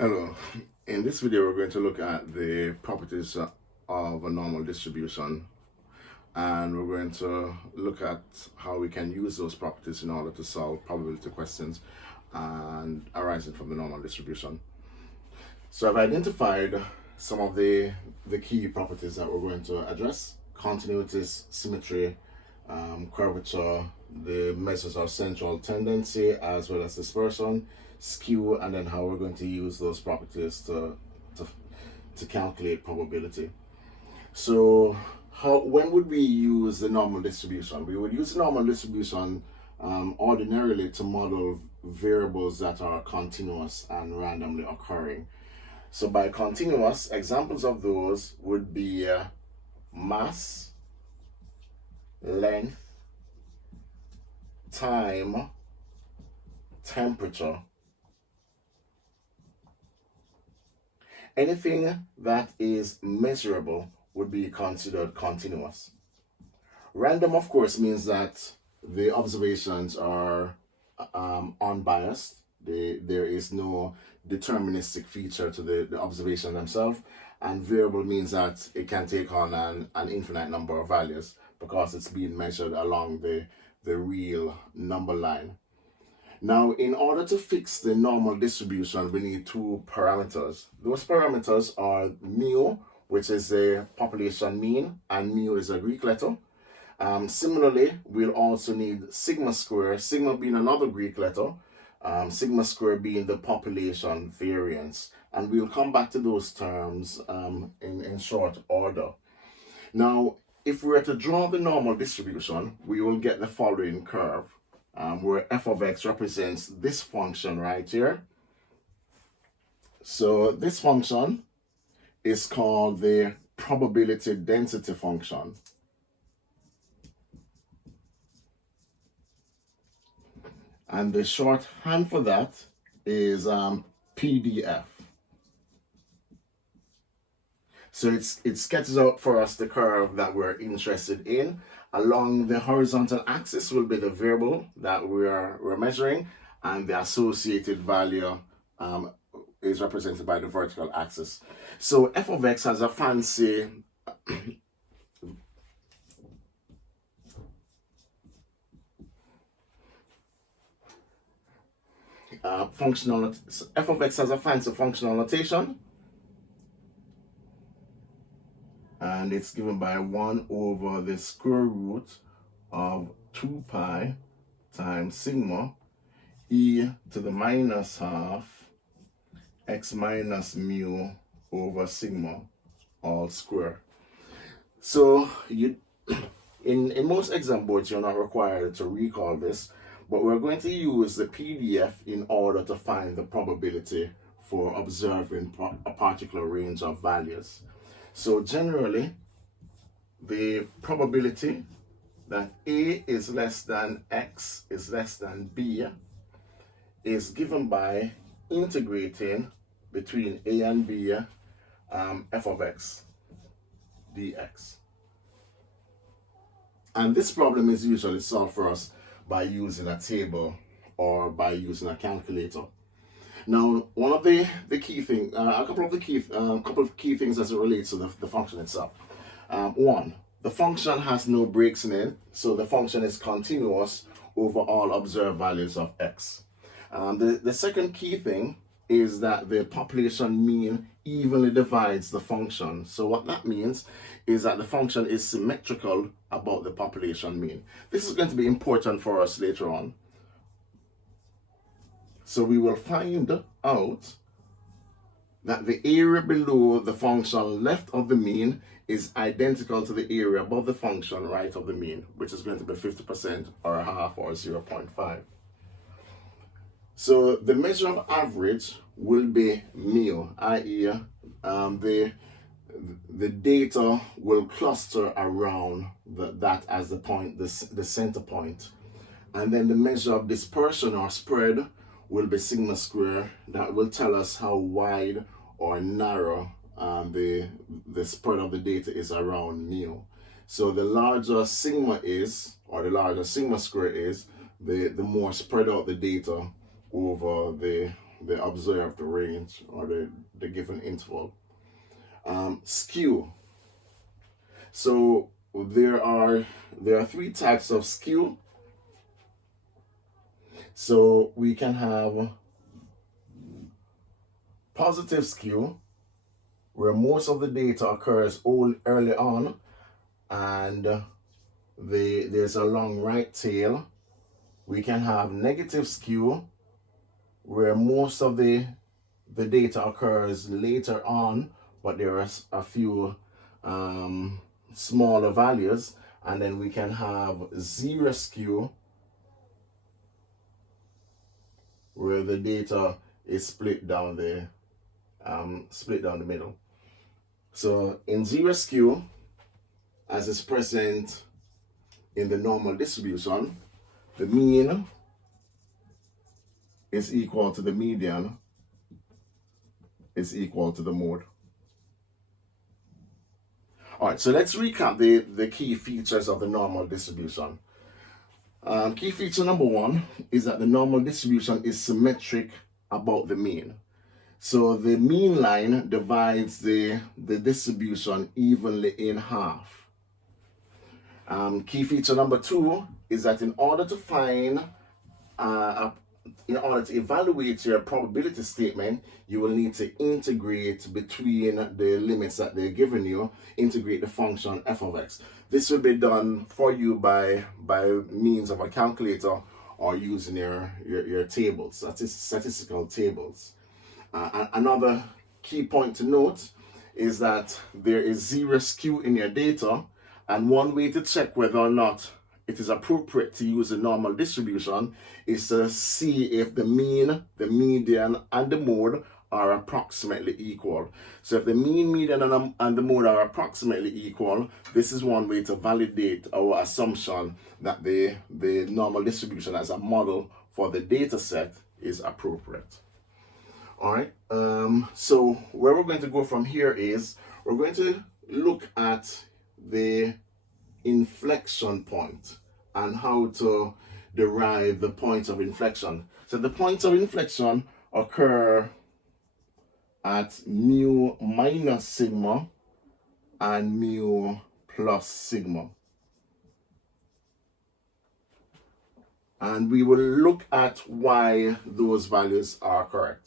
Hello. In this video, we're going to look at the properties of a normal distribution, and we're going to look at how we can use those properties in order to solve probability questions and arising from the normal distribution. So I've identified some of the key properties that we're going to address: continuity, symmetry, curvature, the measures of central tendency, as well as dispersion, skew, and then how we're going to use those properties to calculate probability. So when would we use the normal distribution? We would use the normal distribution ordinarily to model variables that are continuous and randomly occurring. So by continuous, examples of those would be mass, length, time, temperature. Anything that is measurable would be considered continuous. Random, of course, means that the observations are unbiased. There is no deterministic feature to the observation themselves. And variable means that it can take on an infinite number of values because it's being measured along the real number line. Now, in order to fix the normal distribution, we need two parameters. Those parameters are mu, which is the population mean, and mu is a Greek letter. Similarly, we'll also need sigma square, sigma being another Greek letter, sigma square being the population variance. And we'll come back to those terms in short order. Now, if we were to draw the normal distribution, we will get the following curve, where f of x represents this function right here. So this function is called the probability density function. And the shorthand for that is PDF. So it sketches out for us the curve that we're interested in. Along the horizontal axis will be the variable that we're measuring, and the associated value is represented by the vertical axis. So f of x has a fancy functional. F of x has a fancy functional notation, and it's given by 1 over the square root of 2 pi times sigma e to the minus half x minus mu over sigma all square. So in most exam boards, you're not required to recall this, but we're going to use the PDF in order to find the probability for observing a particular range of values. So generally, the probability that A is less than X is less than B is given by integrating between A and B f of x dx. And this problem is usually solved for us by using a table or by using a calculator. Now, one of the key things, a couple of key things as it relates to the function itself. One, the function has no breaks in it, so the function is continuous over all observed values of x. The second key thing is that the population mean evenly divides the function. So what that means is that the function is symmetrical about the population mean. This is going to be important for us later on. So we will find out that the area below the function left of the mean is identical to the area above the function right of the mean, which is going to be 50% or a half or 0.5. So the measure of average will be mu, i.e. the data will cluster around that as the point, the center point. And then the measure of dispersion or spread will be sigma square. That will tell us how wide or narrow the spread of the data is around mu. So the larger sigma is, or the larger sigma square is, the more spread out the data over the the observed range or the given interval. Skew. So there are three types of skew. So we can have positive skew, where most of the data occurs early on, and there's a long right tail. We can have negative skew, where most of the data occurs later on, but there are a few smaller values. And then we can have zero skew, where the data is split down the middle. So in zero skew, as is present in the normal distribution, the mean is equal to the median is equal to the mode. All right, so let's recap the key features of the normal distribution. Key feature number one is that the normal distribution is symmetric about the mean. So the mean line divides the distribution evenly in half. Key feature number two is that in order to evaluate your probability statement, you will need to integrate between the limits that they're giving you, integrate the function f of x. This will be done for you by means of a calculator or using your tables, statistical tables. Another key point to note is that there is zero skew in your data, and one way to check whether or not it is appropriate to use a normal distribution is to see if the mean, the median, and the mode are approximately equal. So if the mean, median, and the mode are approximately equal, this is one way to validate our assumption that the normal distribution as a model for the data set is appropriate. All right, so where we're going to go from here is we're going to look at the inflection point and how to derive the points of inflection. So the points of inflection occur at mu minus sigma and mu plus sigma. And we will look at why those values are correct.